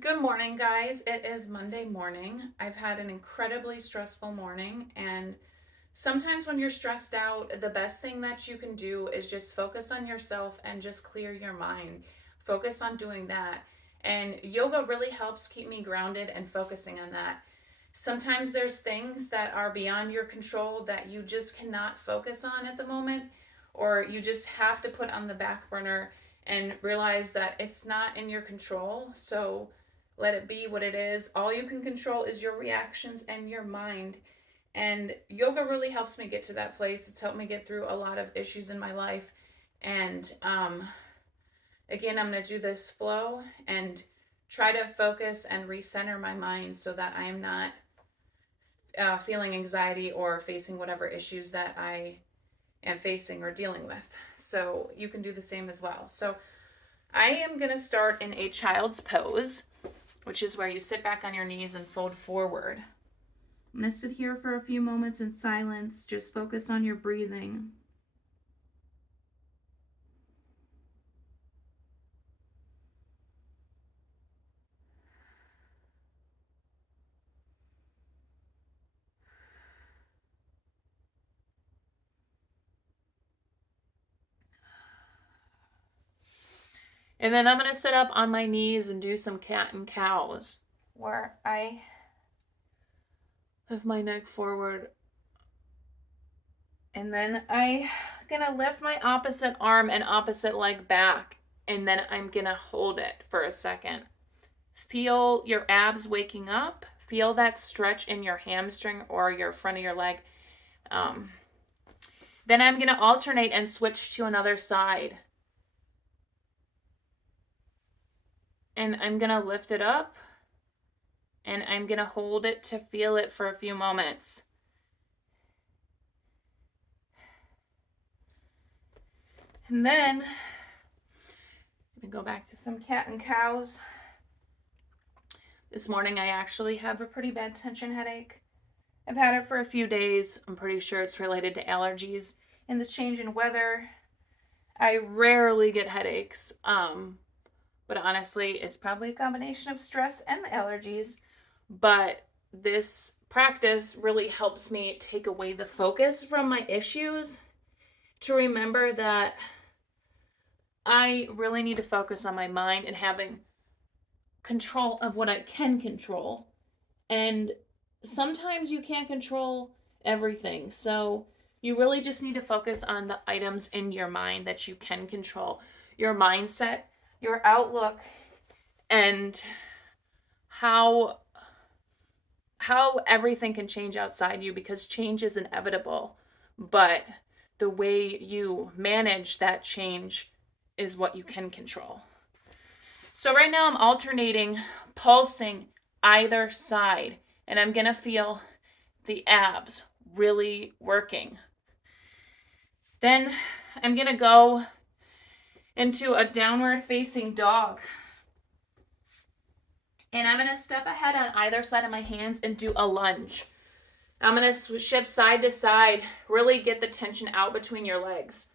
Good morning, guys. It is Monday morning. I've had an incredibly stressful morning, and sometimes when you're stressed out, the best thing that you can do is just focus on yourself and just clear your mind. Focus on doing that. And yoga really helps keep me grounded and focusing on that. Sometimes there's things that are beyond your control that you just cannot focus on at the moment, or you just have to put on the back burner and realize that it's not in your control. So let it be what it is. All you can control is your reactions and your mind. And yoga really helps me get to that place. It's helped me get through a lot of issues in my life. And again, I'm going to do this flow and try to focus and recenter my mind so that I am not feeling anxiety or facing whatever issues that I am facing or dealing with. So you can do the same as well. So I am going to start in a child's pose, which is where you sit back on your knees and fold forward. I'm going to sit here for a few moments in silence. Just focus on your breathing. And then I'm going to sit up on my knees and do some cat and cows, where I have my neck forward. And then I'm going to lift my opposite arm and opposite leg back. And then I'm going to hold it for a second. Feel your abs waking up. Feel that stretch in your hamstring or your front of your leg. Then I'm going to alternate and switch to another side. And I'm going to lift it up. And I'm going to hold it to feel it for a few moments. And then I'm going to go back to some cat and cows. This morning I actually have a pretty bad tension headache. I've had it for a few days. I'm pretty sure it's related to allergies and the change in weather. I rarely get headaches, but honestly, it's probably a combination of stress and the allergies. But this practice really helps me take away the focus from my issues to remember that I really need to focus on my mind and having control of what I can control. And sometimes you can't control everything. So you really just need to focus on the items in your mind that you can control. Your mindset, your outlook, and how everything can change outside you, because change is inevitable. But the way you manage that change is what you can control. So right now I'm alternating, pulsing either side, and I'm going to feel the abs really working. Then I'm going to go into a downward facing dog. And I'm going to step ahead on either side of my hands and do a lunge. I'm going to shift side to side, really get the tension out between your legs.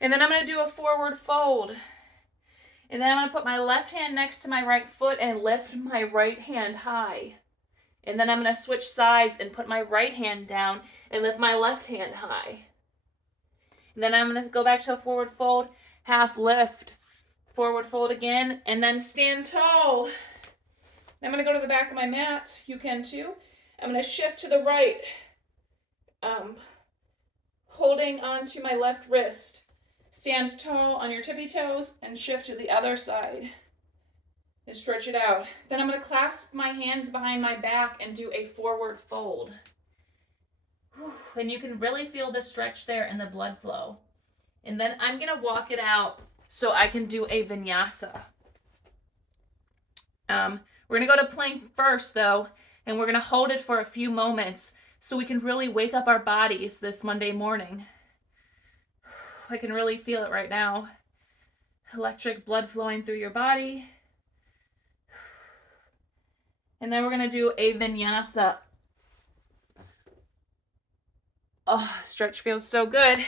And then I'm going to do a forward fold. And then I'm going to put my left hand next to my right foot and lift my right hand high. And then I'm going to switch sides and put my right hand down and lift my left hand high. And then I'm going to go back to a forward fold, half lift, forward fold again, and then stand tall. I'm going to go to the back of my mat. You can too. I'm going to shift to the right, holding onto my left wrist. Stand tall on your tippy toes and shift to the other side and stretch it out. Then I'm going to clasp my hands behind my back and do a forward fold. And you can really feel the stretch there and the blood flow. And then I'm going to walk it out so I can do a vinyasa. We're going to go to plank first, though, and we're going to hold it for a few moments so we can really wake up our bodies this Monday morning. I can really feel it right now. Electric blood flowing through your body. And then we're going to do a vinyasa. Oh, stretch feels so good. And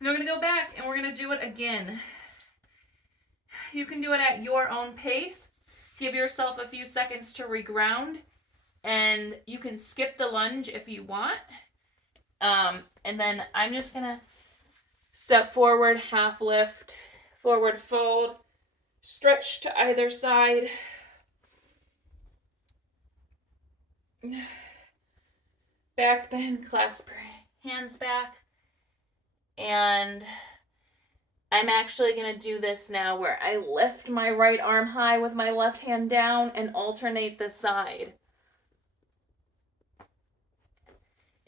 we're going to go back and we're going to do it again. You can do it at your own pace. Give yourself a few seconds to reground, and you can skip the lunge if you want. And then I'm just gonna step forward, half lift, forward fold, stretch to either side. Back bend, clasp hands back. And I'm actually going to do this now where I lift my right arm high with my left hand down and alternate the side.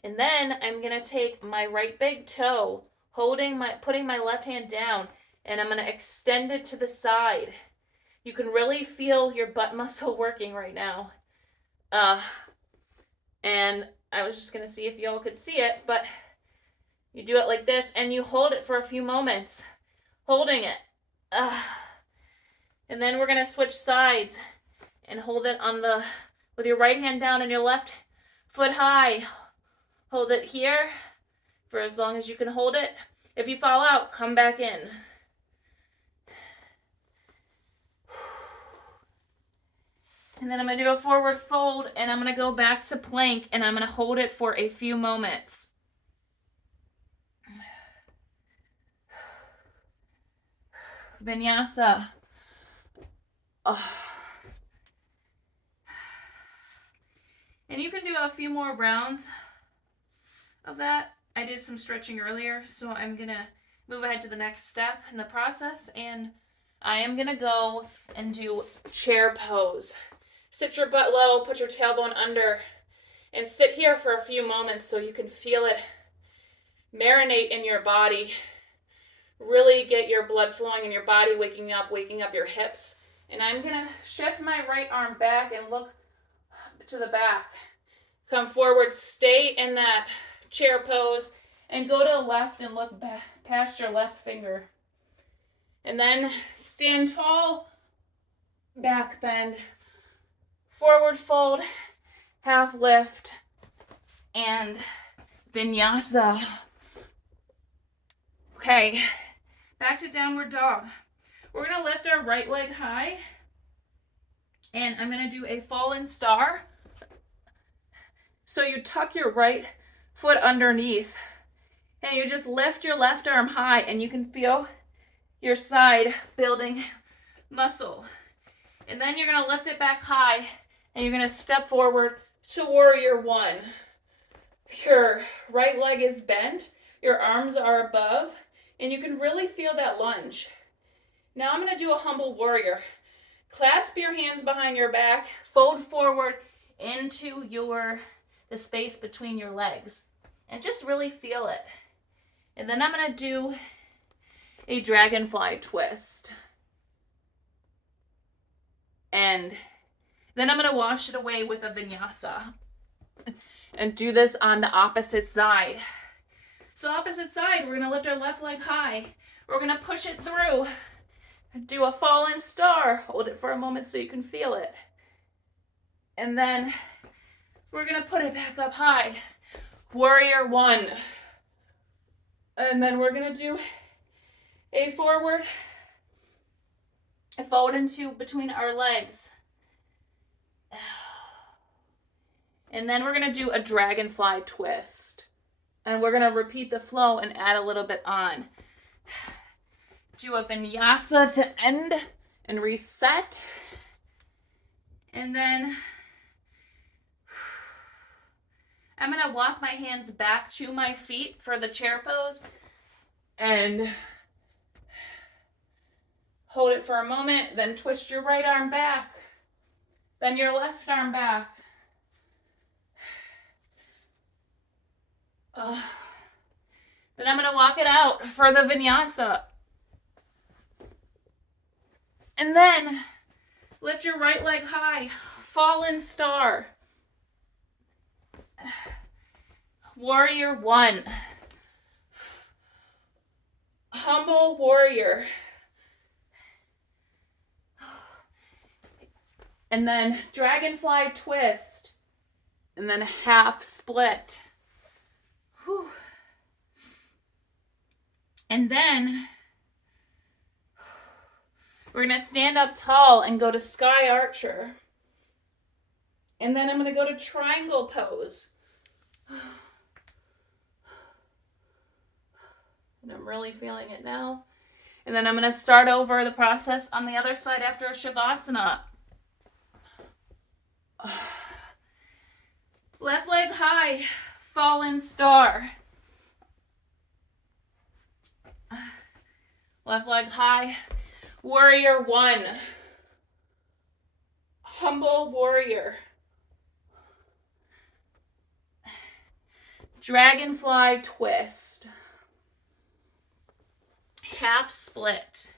And then I'm going to take my right big toe, putting my left hand down, and I'm going to extend it to the side. You can really feel your butt muscle working right now. And I was just going to see if y'all could see it, but you do it like this, and you hold it for a few moments, holding it. And then we're going to switch sides and hold it with your right hand down and your left foot high. Hold it here for as long as you can hold it. If you fall out, come back in. And then I'm going to do a forward fold, and I'm going to go back to plank, and I'm going to hold it for a few moments. Vinyasa. And you can do a few more rounds of that. I did some stretching earlier, so I'm going to move ahead to the next step in the process, and I am going to go and do chair pose. Sit your butt low, put your tailbone under, and sit here for a few moments so you can feel it marinate in your body. Really get your blood flowing in your body, waking up your hips. And I'm going to shift my right arm back and look to the back. Come forward, stay in that chair pose, and go to the left and look back past your left finger. And then stand tall, back bend, forward fold, half lift, and vinyasa. Okay, back to downward dog. We're going to lift our right leg high, and I'm going to do a fallen star. So you tuck your right foot underneath, and you just lift your left arm high, and you can feel your side building muscle. And then you're going to lift it back high, and you're going to step forward to warrior one. Your right leg is bent, your arms are above, and you can really feel that lunge. Now I'm going to do a humble warrior. Clasp your hands behind your back, fold forward into the space between your legs, and just really feel it. And then I'm going to do a dragonfly twist. And then I'm going to wash it away with a vinyasa. And do this on the opposite side. So opposite side, we're going to lift our left leg high. We're going to push it through. Do a fallen star. Hold it for a moment so you can feel it. And then we're going to put it back up high. Warrior one. And then we're going to do a forward, a fold into between our legs. And then we're going to do a dragonfly twist. And we're going to repeat the flow and add a little bit on. Do a vinyasa to end and reset. And then I'm going to walk my hands back to my feet for the chair pose. And hold it for a moment. Then twist your right arm back. Then your left arm back. Then I'm going to walk it out for the vinyasa. And then lift your right leg high. Fallen star. Warrior one. Humble warrior. And then dragonfly twist. And then half split. Whew. And then We're going to stand up tall and go to Sky Archer. And then I'm going to go to Triangle Pose. And I'm really feeling it now. And then I'm going to start over the process on the other side after a Shavasana. Left leg high, fallen star. Left leg high, warrior one. Humble warrior. Dragonfly twist. Half split.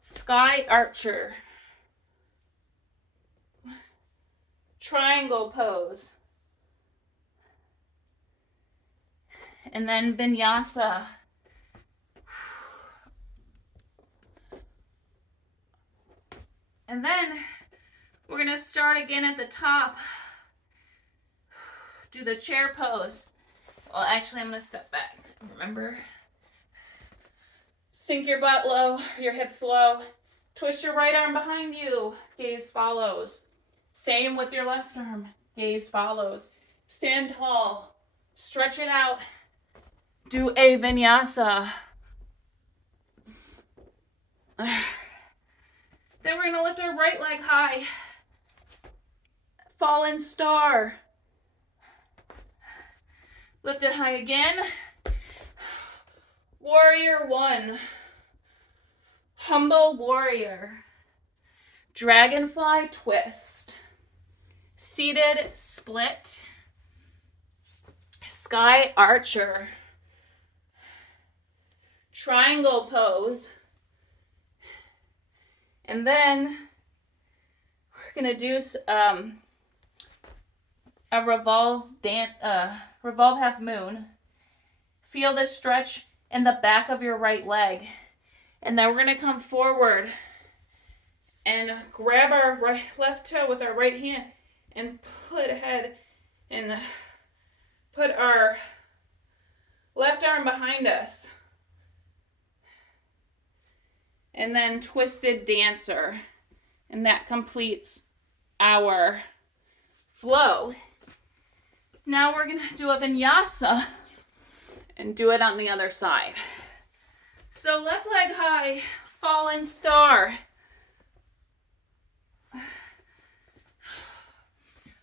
Sky Archer. Triangle pose. And then Vinyasa. And then we're going to start again at the top. Do the chair pose. Well, actually, I'm going to step back. Remember? Sink your butt low, your hips low. Twist your right arm behind you. Gaze follows. Same with your left arm. Gaze follows. Stand tall. Stretch it out. Do a vinyasa. Then we're going to lift our right leg high. Fallen star. Lift it high again. Warrior one. Humble warrior. Dragonfly twist. Seated split. Sky Archer. Triangle pose. And then we're going to do a revolve half moon. Feel the stretch in the back of your right leg. And then we're going to come forward and grab our left toe with our right hand and put ahead and put our left arm behind us. And then twisted dancer. And that completes our flow. Now we're going to do a vinyasa and do it on the other side. So left leg high, fallen star.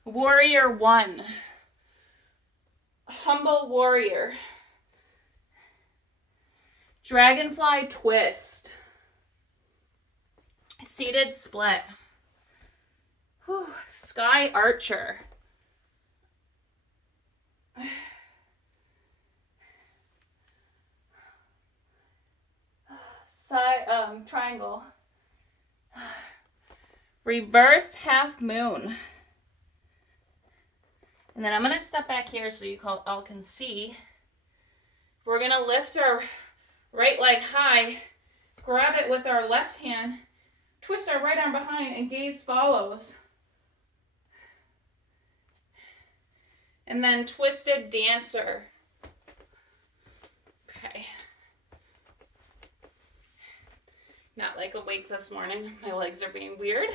Warrior one. Humble warrior. Dragonfly twist. Seated split. Whew. Sky Archer. Triangle. Reverse half moon. And then I'm going to step back here so you all can see. We're going to lift our right leg high, grab it with our left hand, twist our right arm behind, and gaze follows. And then twisted dancer. Okay. Not like awake this morning. My legs are being weird.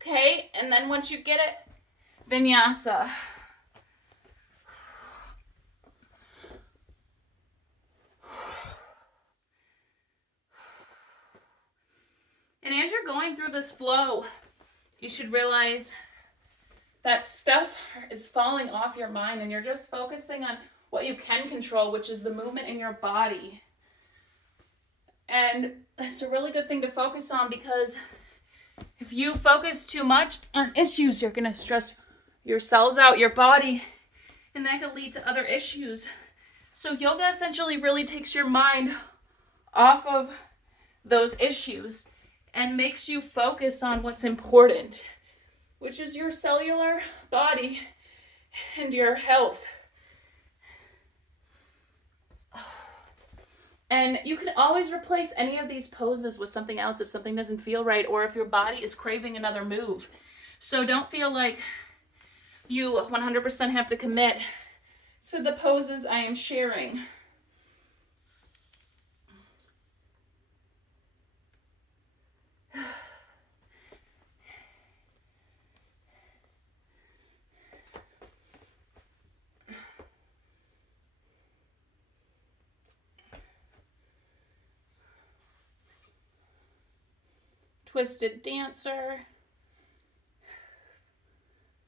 Okay, and then once you get it, vinyasa. And as you're going through this flow, you should realize that stuff is falling off your mind and you're just focusing on what you can control, which is the movement in your body. And that's a really good thing to focus on, because if you focus too much on issues, you're going to stress yourselves out, your body, and that could lead to other issues. So yoga essentially really takes your mind off of those issues and makes you focus on what's important, which is your cellular body and your health. And you can always replace any of these poses with something else if something doesn't feel right, or if your body is craving another move. So don't feel like you 100% have to commit to the poses I am sharing. Twisted Dancer.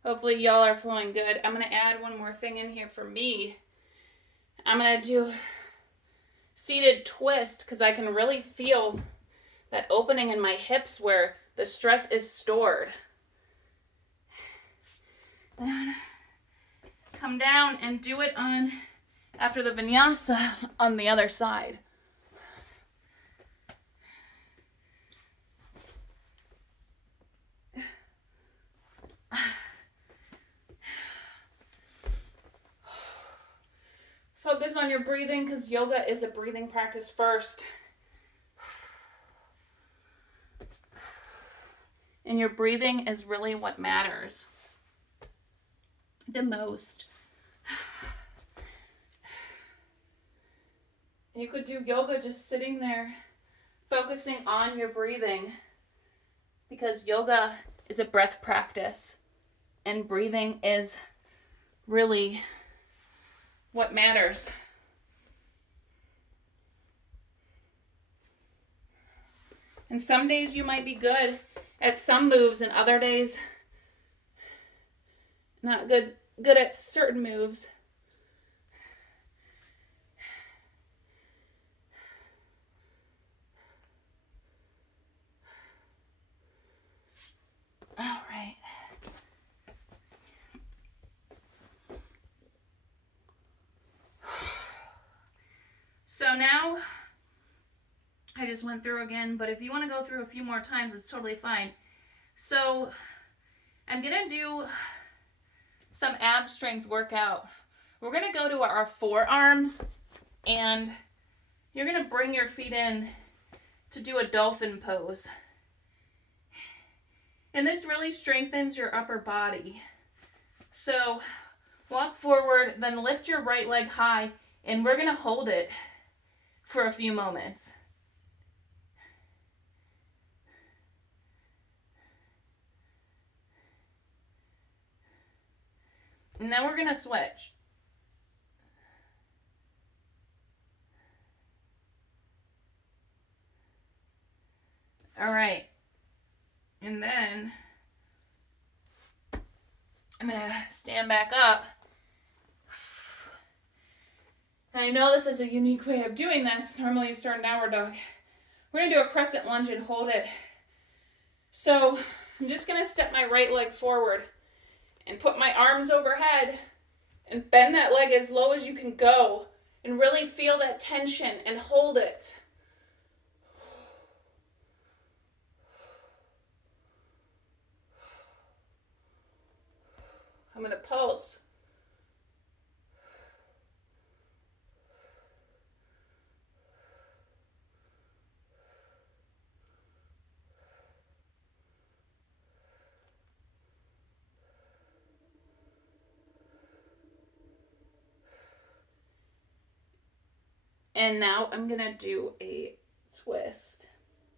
Hopefully y'all are flowing good. I'm going to add one more thing in here for me. I'm going to do seated twist because I can really feel that opening in my hips where the stress is stored. And I'm going to come down and do it on after the vinyasa on the other side. Focus on your breathing because yoga is a breathing practice first. And your breathing is really what matters the most. You could do yoga just sitting there, focusing on your breathing, because yoga is a breath practice, and breathing is really what matters. And some days you might be good at some moves, and other days not good at certain moves. All right. So now I just went through again, but if you want to go through a few more times, it's totally fine. So I'm going to do some ab strength workout. We're going to go to our forearms, and you're going to bring your feet in to do a dolphin pose. And this really strengthens your upper body. So walk forward, then lift your right leg high, and we're going to hold it for a few moments. And then we're going to switch. All right. And then I'm going to stand back up. And I know this is a unique way of doing this. Normally you start in downward dog. We're going to do a crescent lunge and hold it. So I'm just going to step my right leg forward and put my arms overhead and bend that leg as low as you can go and really feel that tension and hold it. I'm going to pulse. And now I'm going to do a twist.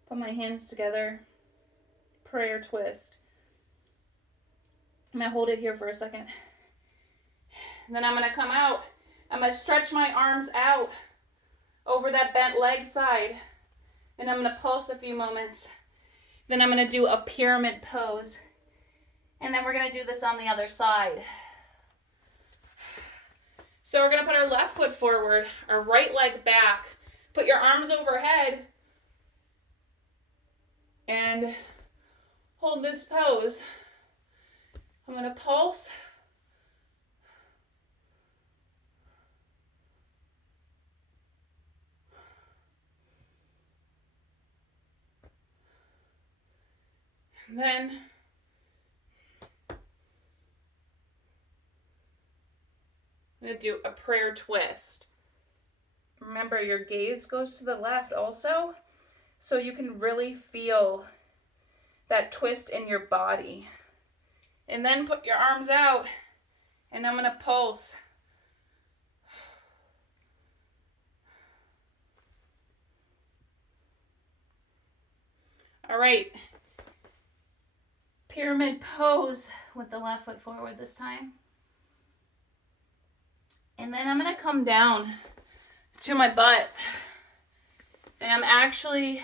Put my hands together. Prayer twist. I'm going to hold it here for a second. And then I'm going to come out. I'm going to stretch my arms out over that bent leg side. And I'm going to pulse a few moments. Then I'm going to do a pyramid pose. And then we're going to do this on the other side. So we're going to put our left foot forward, our right leg back. Put your arms overhead. And hold this pose. I'm going to pulse. And then I'm going to do a prayer twist. Remember, your gaze goes to the left also, so you can really feel that twist in your body. And then put your arms out, and I'm going to pulse. All right. Pyramid pose with the left foot forward this time. And then I'm going to come down to my butt. And I'm actually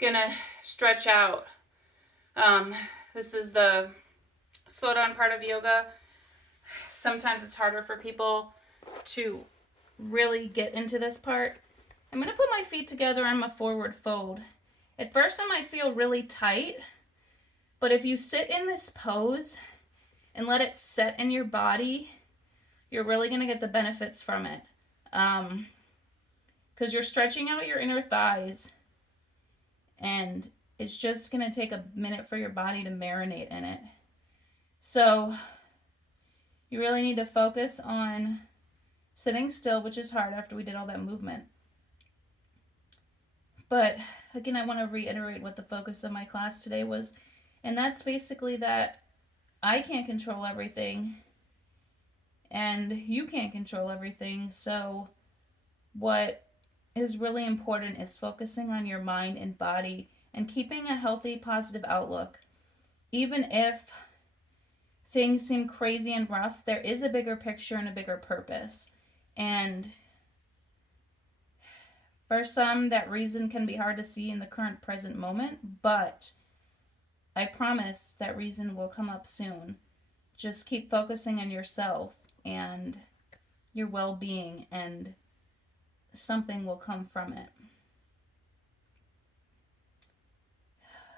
going to stretch out. This is the slow down part of yoga. Sometimes it's harder for people to really get into this part. I'm going to put my feet together on my forward fold. At first I might feel really tight, but if you sit in this pose and let it set in your body, you're really going to get the benefits from it. Because you're stretching out your inner thighs, and it's just going to take a minute for your body to marinate in it. So you really need to focus on sitting still, which is hard after we did all that movement. But again, I want to reiterate what the focus of my class today was, and that's basically that I can't control everything and you can't control everything. So what is really important is focusing on your mind and body and keeping a healthy, positive outlook. Even if things seem crazy and rough, there is a bigger picture and a bigger purpose. And for some, that reason can be hard to see in the current present moment, but I promise that reason will come up soon. Just keep focusing on yourself and your well-being, and something will come from it.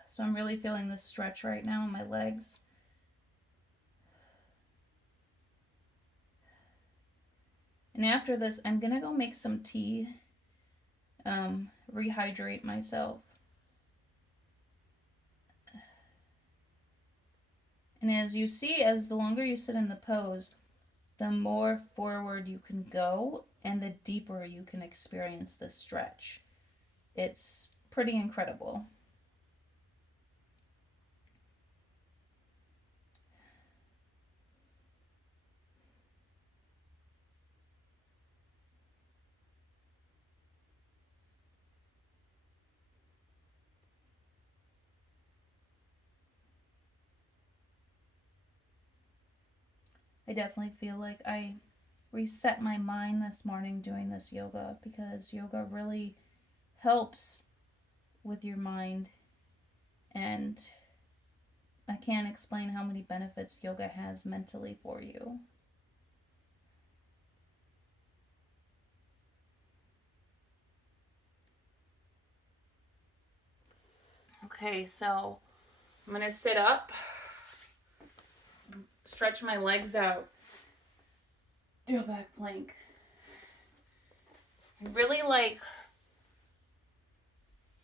So I'm really feeling the stretch right now in my legs. And after this, I'm gonna go make some tea, rehydrate myself. And as you see, as the longer you sit in the pose, the more forward you can go and the deeper you can experience the stretch. It's pretty incredible. I definitely feel like I reset my mind this morning doing this yoga, because yoga really helps with your mind, and I can't explain how many benefits yoga has mentally for you. Okay, so I'm gonna sit up, stretch my legs out, do a back plank. Really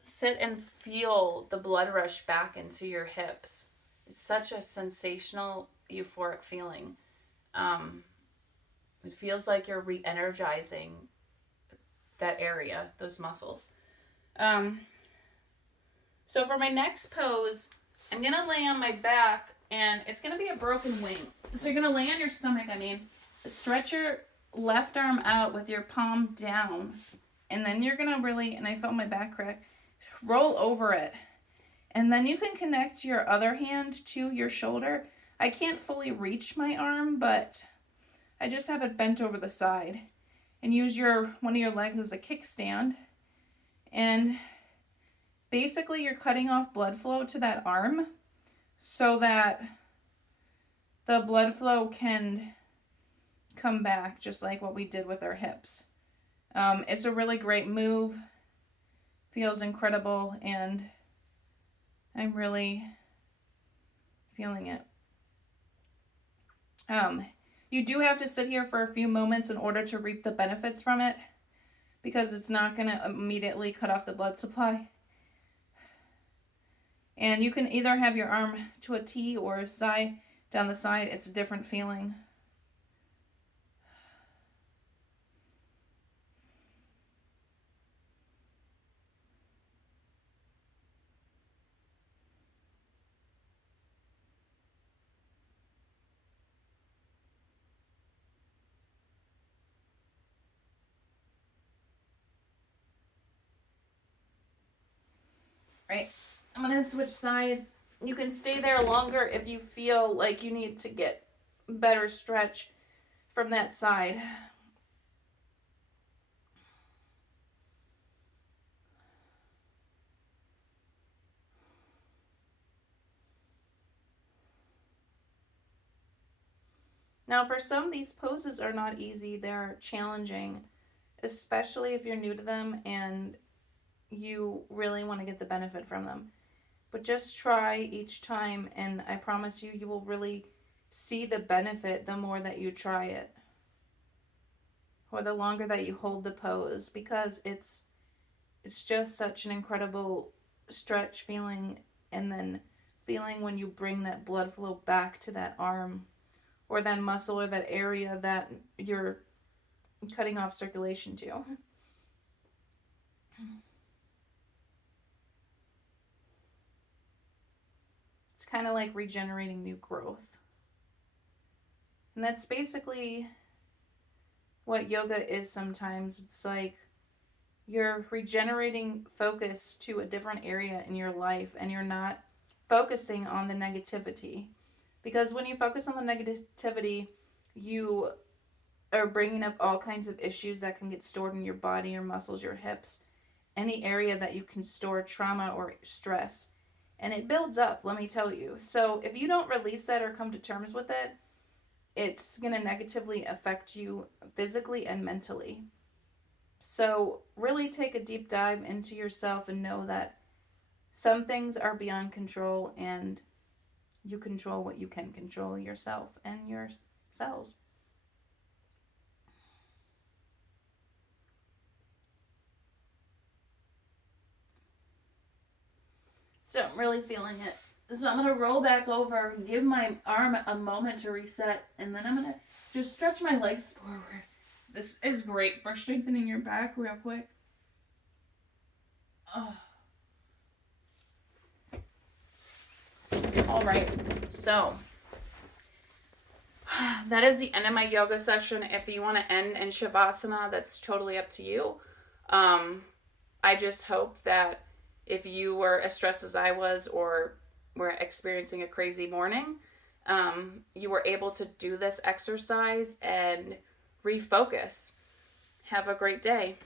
sit and feel the blood rush back into your hips. It's such a sensational, euphoric feeling. It feels like you're re-energizing that area, those muscles. So for my next pose, I'm gonna lay on my back, and it's gonna be a broken wing. So you're gonna lay on your stomach, stretch your left arm out with your palm down, and then you're gonna really, and I felt my back crack, roll over it. And then you can connect your other hand to your shoulder. I can't fully reach my arm, but I just have it bent over the side. And use one of your legs as a kickstand. And basically you're cutting off blood flow to that arm so that the blood flow can come back, just like what we did with our hips. It's a really great move. Feels incredible, and I'm really feeling it. You do have to sit here for a few moments in order to reap the benefits from it, because it's not going to immediately cut off the blood supply. And you can either have your arm to a T or a side down the side. It's a different feeling. Right, I'm going to switch sides. You can stay there longer if you feel like you need to get better stretch from that side. Now, for some, these poses are not easy, they're challenging, especially if you're new to them and you really want to get the benefit from them. But just try each time, and I promise you, you will really see the benefit the more that you try it, or the longer that you hold the pose, because it's just such an incredible stretch feeling, and then feeling when you bring that blood flow back to that arm or that muscle or that area that you're cutting off circulation to. It's kind of like regenerating new growth. And that's basically what yoga is sometimes. It's like you're regenerating focus to a different area in your life, and you're not focusing on the negativity. Because when you focus on the negativity, you are bringing up all kinds of issues that can get stored in your body, your muscles, your hips, any area that you can store trauma or stress. And it builds up, let me tell you. So if you don't release that or come to terms with it, it's going to negatively affect you physically and mentally. So really take a deep dive into yourself and know that some things are beyond control, and you control what you can control, yourself and your cells. So I'm really feeling it. So I'm going to roll back over, give my arm a moment to reset, and then I'm going to just stretch my legs forward. This is great for strengthening your back real quick. Oh. All right, so that is the end of my yoga session. If you want to end in Shavasana, that's totally up to you. I just hope that if you were as stressed as I was, or were experiencing a crazy morning, you were able to do this exercise and refocus. Have a great day.